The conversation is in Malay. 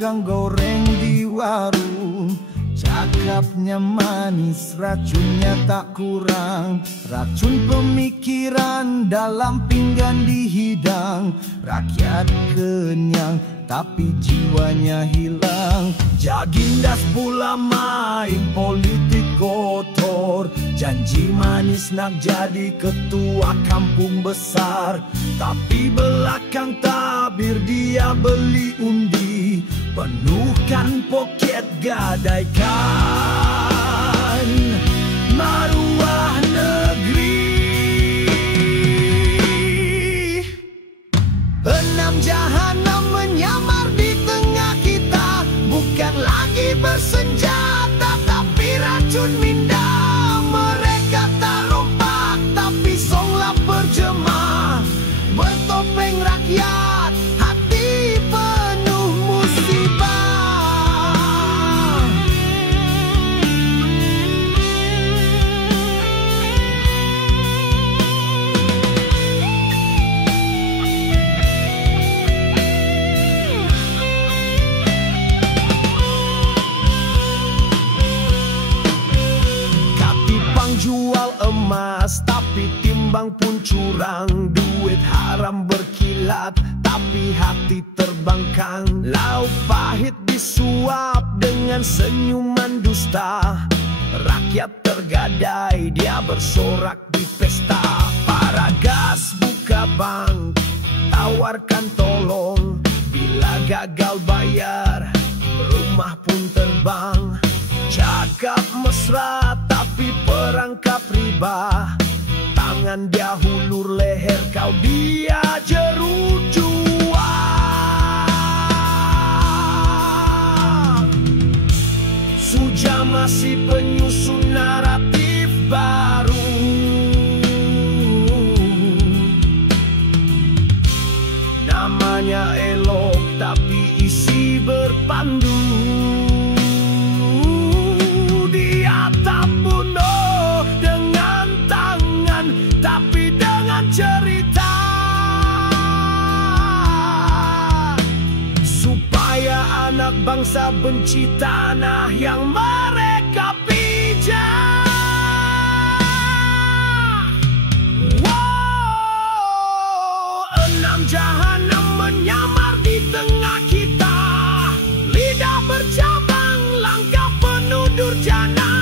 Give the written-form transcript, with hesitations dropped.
tukang goreng di warung. Cakapnya manis, racunnya tak kurang. Racun pemikiran dalam pinggan dihidang. Rakyat kenyang tapi jiwanya hilang. Jagindas pula main politik kotor. Janji manis nak jadi ketua kampung besar, tapi belakang tabir dia beli undi. Penuhkan poket gadaikan maruah negeri. 6 jahanam menyamar di tengah kita. Bukan lagi bersenjata tapi racun minda. Mereka tak rompak tapi songlah berjemaah. Bertopeng rakyat, hati penuh musibah. Katipang jual emas tapi timbang pun curang. Duit haram berkilat tapi hati terbangkang. Lauk pahit disuap dengan senyuman dusta. Rakyat tergadai, dia bersorak di pesta. Para gas buka bank, tawarkan tolong. Bila gagal bayar, rumah pun terbang. Cakap mesra tapi perangkap riba. Tangan dia hulur, leher kau dia jerut jua. Suja masih penyusun naratif baru. Namanya elok tapi isi berpandu. Dia tak bunuh dengan tangan tapi dengan cerita. Supaya anak bangsa benci tanah yang mereka pijak. Wow, 6 jahanam menyamar di tengah kita. Lidah bercabang, langkah penuh durjana.